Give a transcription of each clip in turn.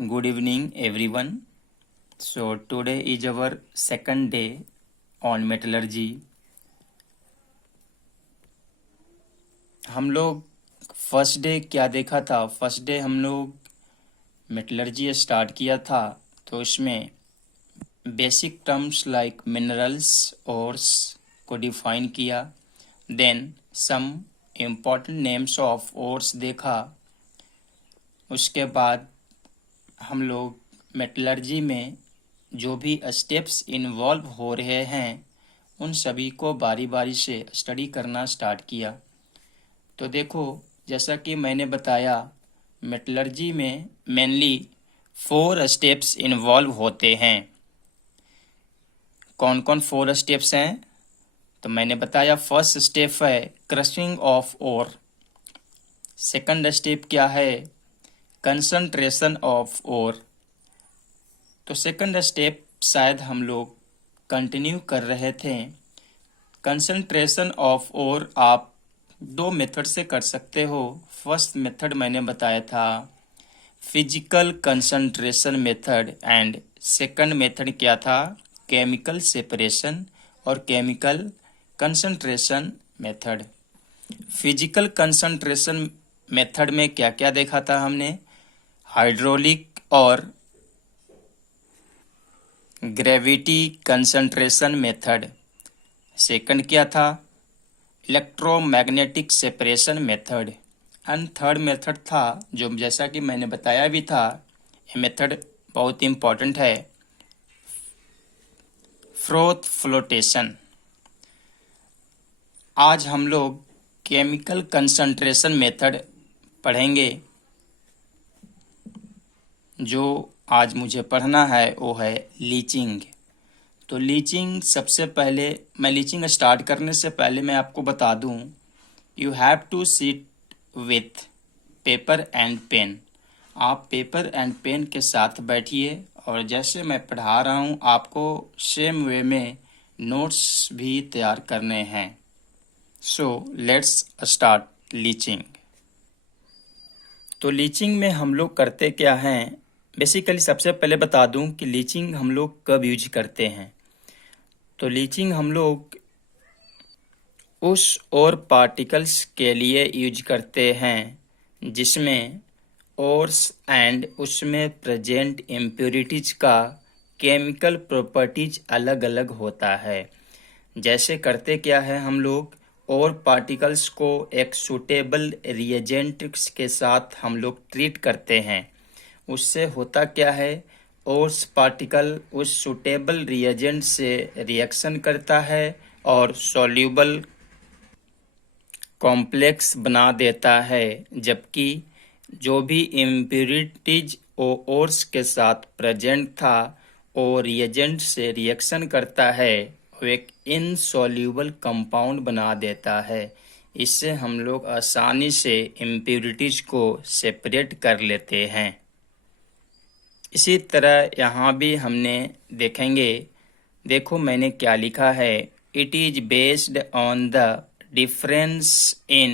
Good evening, everyone. So, today is our second day on metallurgy. हम लोग first day क्या देखा था? फर्स्ट डे हम लोग मेटलर्जी स्टार्ट किया था, तो इसमें basic terms like minerals ores को डिफाइन किया. Then some important names of ores देखा. उसके बाद हम लोग मेटलर्जी में जो भी स्टेप्स इन्वॉल्व हो रहे हैं उन सभी को बारी बारी से स्टडी करना स्टार्ट किया. तो देखो, जैसा कि मैंने बताया, मेटलर्जी में मेनली 4 स्टेप्स इन्वॉल्व होते हैं. कौन कौन 4 स्टेप्स हैं? तो मैंने बताया फर्स्ट स्टेप है crushing of ore. Second step क्या है? Concentration of ore. तो सेकंड स्टेप शायद हम लोग कंटिन्यू कर रहे थे. कंसंट्रेशन ऑफ ओर आप 2 मेथड से कर सकते हो. फर्स्ट मेथड मैंने बताया था physical concentration method, and second method क्या था? केमिकल सेपरेशन और chemical concentration method. Physical concentration method में क्या क्या देखा था हमने? हाइड्रोलिक और ग्रेविटी कंसंट्रेशन मेथड. सेकंड क्या था? Electromagnetic separation method. And third method था जो जैसा कि मैंने बताया भी था, ये मेथड बहुत इम्पॉर्टेंट है, फ्रोथ फ्लोटेशन. आज हम लोग केमिकल कंसंट्रेशन मेथड पढ़ेंगे. जो आज मुझे पढ़ना है वो है लीचिंग. तो लीचिंग, सबसे पहले मैं लीचिंग स्टार्ट करने से पहले मैं आपको बता दूं, you have to sit with paper and pen. आप पेपर एंड पेन के साथ बैठिए और जैसे मैं पढ़ा रहा हूं आपको सेम वे में नोट्स भी तैयार करने हैं. So let's start leaching. तो लीचिंग में हम लोग करते क्या हैं? बेसिकली सबसे पहले बता दूं कि लीचिंग हम लोग कब यूज करते हैं. तो लीचिंग हम लोग उस और पार्टिकल्स के लिए यूज करते हैं जिसमें ओर्स एंड उसमें प्रेजेंट इम्प्योरिटीज का केमिकल प्रॉपर्टीज अलग अलग होता है. जैसे करते क्या है, हम लोग और पार्टिकल्स को एक सूटेबल रिएजेंट के साथ हम लोग ट्रीट करते हैं. उससे होता क्या है, ओर्स पार्टिकल उस सूटेबल रिएजेंट से रिएक्शन करता है और सॉल्यूबल कॉम्प्लेक्स बना देता है, जबकि जो भी इम्प्योरिटीज ओर्स के साथ प्रेजेंट था वो रिएजेंट से रिएक्शन करता है, वो एक इनसॉल्यूबल कंपाउंड बना देता है. इससे हम लोग आसानी से इम्प्योरिटीज को सेपरेट कर लेते हैं. इसी तरह यहाँ भी हमने देखेंगे. देखो मैंने क्या लिखा है, it is based on the difference in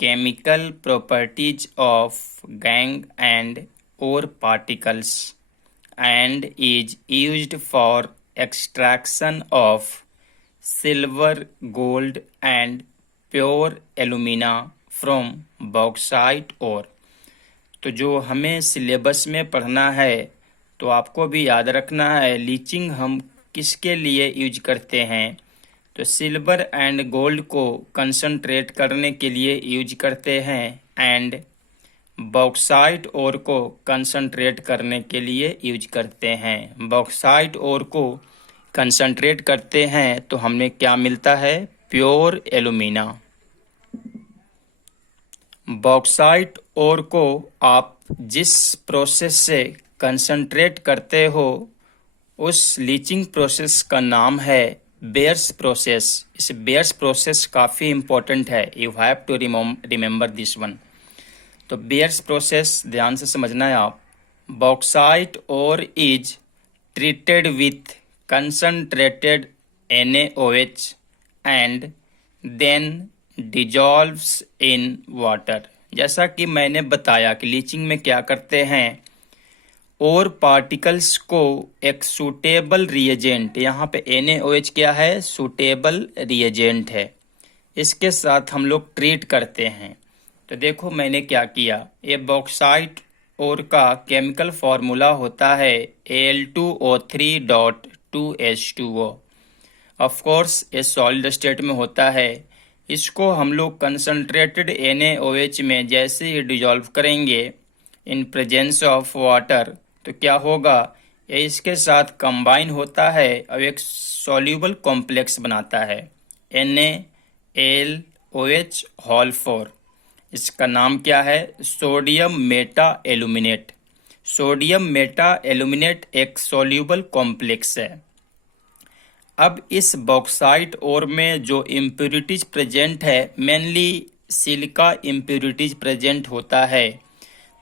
chemical properties of gangue and ore particles and is used for extraction of silver, gold and pure alumina from bauxite ore. तो जो हमें सिलेबस में पढ़ना है तो आपको भी याद रखना है लीचिंग हम किसके लिए यूज करते हैं. तो सिल्वर एंड गोल्ड को कंसंट्रेट करने के लिए यूज करते हैं एंड बॉक्साइट ओर को कंसंट्रेट करने के लिए यूज करते हैं. बॉक्साइट ओर को कंसंट्रेट करते हैं तो हमें क्या मिलता है? Pure alumina. बॉक्साइट ओर को आप जिस प्रोसेस से कंसंट्रेट करते हो उस लीचिंग प्रोसेस का नाम है बेयर्स प्रोसेस. इस बेयर्स प्रोसेस काफ़ी इम्पोर्टेंट है, you have to remember this one. तो बेयर्स प्रोसेस ध्यान से समझना है आप. Bauxite ore is treated with concentrated NaOH and then dissolves in water. जैसा कि मैंने बताया कि लीचिंग में क्या करते हैं, और पार्टिकल्स को एक सूटेबल रिएजेंट, यहाँ पे NaOH क्या है, सूटेबल रिएजेंट है, इसके साथ हम लोग ट्रीट करते हैं। तो देखो मैंने क्या किया, ये बॉक्साइट और का केमिकल फॉर्मूला होता है Al2O3.2H2O। ऑफ कोर्स ये सॉलिड स्टेट में होता है। इसको हम लोग कंसंट्रेटेड NaOH में जैसे ही डिजॉल्व करेंगे इन प्रेजेंस ऑफ वाटर, तो क्या होगा, ये इसके साथ कंबाइन होता है और एक सॉल्यूबल कॉम्प्लेक्स बनाता है NaLOH होल 4। इसका नाम क्या है, sodium Meta aluminate. Sodium Meta aluminate एक सॉल्यूबल कॉम्प्लेक्स है। अब इस बॉक्साइट ओर में जो इम्प्योरिटीज प्रेजेंट है, मेनली सिलिका इम्प्योरिटीज प्रेजेंट होता है।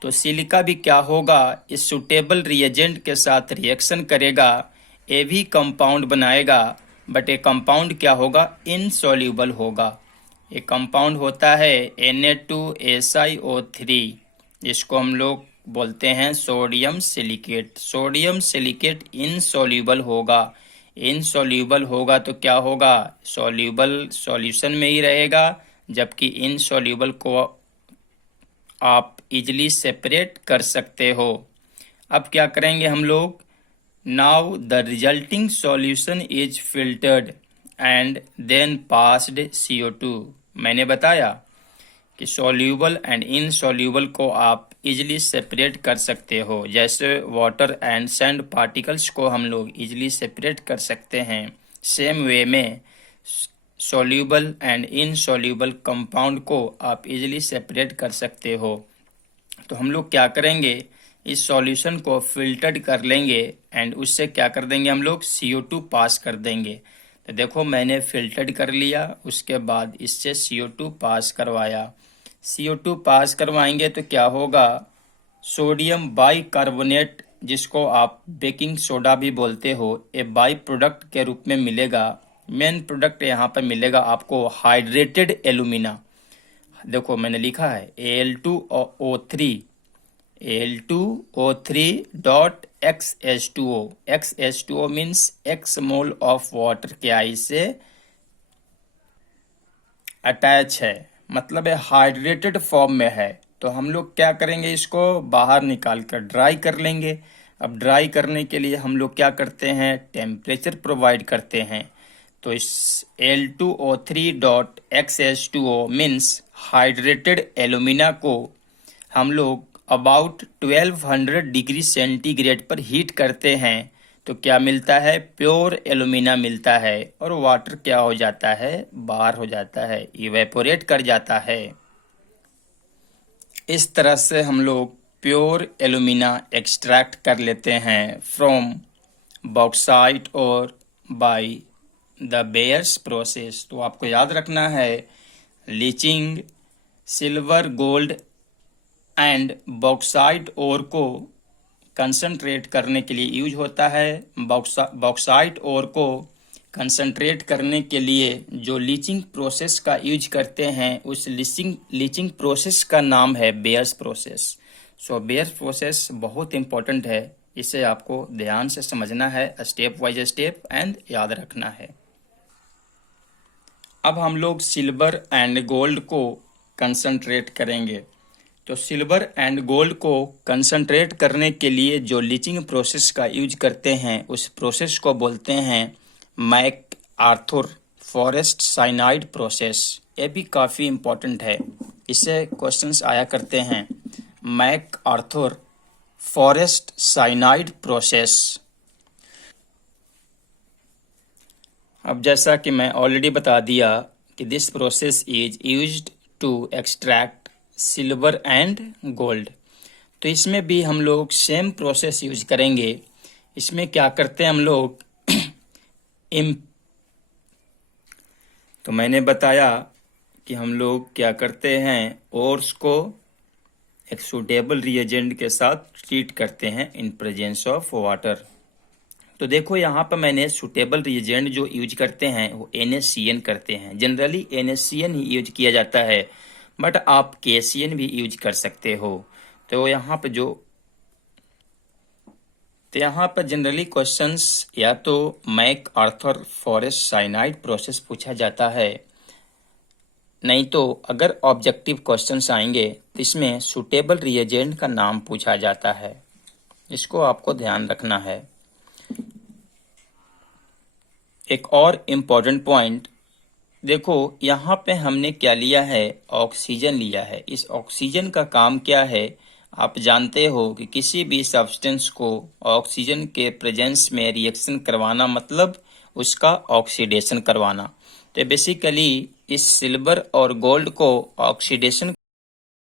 तो सिलिका भी क्या होगा, इस सुटेबल रिएजेंट के साथ रिएक्शन करेगा, ये भी कंपाउंड बनाएगा, बट ये कंपाउंड क्या होगा, इनसॉल्यूबल होगा। ये कंपाउंड होता है Na2SiO3, जिसको हम लोग बोलते हैं sodium silicate. Sodium silicate insoluble होगा। इनसॉल्यूबल होगा तो क्या होगा, सॉल्यूबल सॉल्यूशन में ही रहेगा, जबकि इनसॉल्यूबल को आप इजिली सेपरेट कर सकते हो। अब क्या करेंगे हम लोग, now the resulting solution is filtered and then passed CO2। मैंने बताया कि सॉल्यूबल एंड इनसॉल्यूबल को आप इजिली सेपरेट कर सकते हो, जैसे वाटर एंड सैंड पार्टिकल्स को हम लोग इजिली सेपरेट कर सकते हैं। सेम वे में सॉल्यूबल एंड इनसॉल्यूबल कंपाउंड को आप इजिली सेपरेट कर सकते हो। तो हम लोग क्या करेंगे, इस सॉल्यूशन को फिल्टर्ड कर लेंगे एंड उससे क्या कर देंगे, हम लोग CO2 पास कर देंगे। तो देखो मैंने फिल्टर्ड कर लिया, उसके बाद इससे CO2 पास करवाया। CO2 पास करवाएंगे तो क्या होगा, सोडियम बाइकार्बोनेट, जिसको आप बेकिंग सोडा भी बोलते हो, ए बाई प्रोडक्ट के रूप में मिलेगा। मेन प्रोडक्ट यहाँ पर मिलेगा आपको हाइड्रेटेड एल्यूमिना। देखो मैंने लिखा है Al2O3 XH2O means X mole of water के आई से अटैच है, मतलब है हाइड्रेटेड फॉर्म में है। तो हम लोग क्या करेंगे, इसको बाहर निकाल कर ड्राई कर लेंगे। अब ड्राई करने के लिए हम लोग क्या करते हैं, टेम्परेचर प्रोवाइड करते हैं। तो इस Al2O3.XH2O मीन्स हाइड्रेटेड एल्यूमिना को हम लोग अबाउट 1200 डिग्री सेंटीग्रेड पर हीट करते हैं। तो क्या मिलता है, प्योर एल्यूमिना मिलता है, और वाटर क्या हो जाता है, बाहर हो जाता है, इवेपोरेट कर जाता है। इस तरह से हम लोग प्योर एल्यूमिना एक्सट्रैक्ट कर लेते हैं फ्रॉम बॉक्साइट और बाय द बेयर्स प्रोसेस। तो आपको याद रखना है, leaching silver gold and bauxite ore को कंसंट्रेट करने के लिए यूज होता है। बॉक्साइट ओर को कंसंट्रेट करने के लिए जो लीचिंग प्रोसेस का यूज करते हैं, उस लीचिंग प्रोसेस का नाम है बेयर्स प्रोसेस। सो बेयर्स प्रोसेस बहुत इंपॉर्टेंट है, इसे आपको ध्यान से समझना है, स्टेप वाइज स्टेप एंड याद रखना है। अब हम लोग सिल्वर एंड गोल्ड को कंसंट्रेट करेंगे। तो सिल्वर एंड गोल्ड को कंसंट्रेट करने के लिए जो लीचिंग प्रोसेस का यूज करते हैं, उस प्रोसेस को बोलते हैं MacArthur Forrest cyanide process. ये भी काफ़ी इम्पोर्टेंट है, इससे क्वेश्चंस आया करते हैं। MacArthur Forrest cyanide process. अब जैसा कि मैं ऑलरेडी बता दिया कि this process is used to extract silver and gold. तो इसमें भी हम लोग सेम प्रोसेस यूज करेंगे। इसमें क्या करते हैं हम लोग तो मैंने बताया कि हम लोग क्या करते हैं, ओर्स को एक सूटेबल रिएजेंट के साथ ट्रीट करते हैं इन प्रेजेंस ऑफ वाटर। तो देखो यहाँ पर मैंने सूटेबल रिएजेंट जो यूज करते हैं वो NaCN करते हैं। जनरली NaCN ही यूज किया जाता है, बट आप KCN भी यूज कर सकते हो। तो यहाँ पर जो तो यहाँ पर जनरली क्वेश्चंस या तो MacArthur Forrest cyanide process पूछा जाता है, नहीं तो अगर ऑब्जेक्टिव क्वेश्चंस आएंगे तो इसमें सुटेबल रिएजेंट का नाम पूछा जाता है। इसको आपको ध्यान रखना है। एक और इम्पोर्टेंट पॉइंट देखो, यहाँ पे हमने क्या लिया है, ऑक्सीजन लिया है। इस ऑक्सीजन का काम क्या है, आप जानते हो कि किसी भी सब्सटेंस को ऑक्सीजन के प्रेजेंस में रिएक्शन करवाना मतलब उसका ऑक्सीडेशन करवाना। तो बेसिकली इस सिल्वर और गोल्ड को ऑक्सीडेशन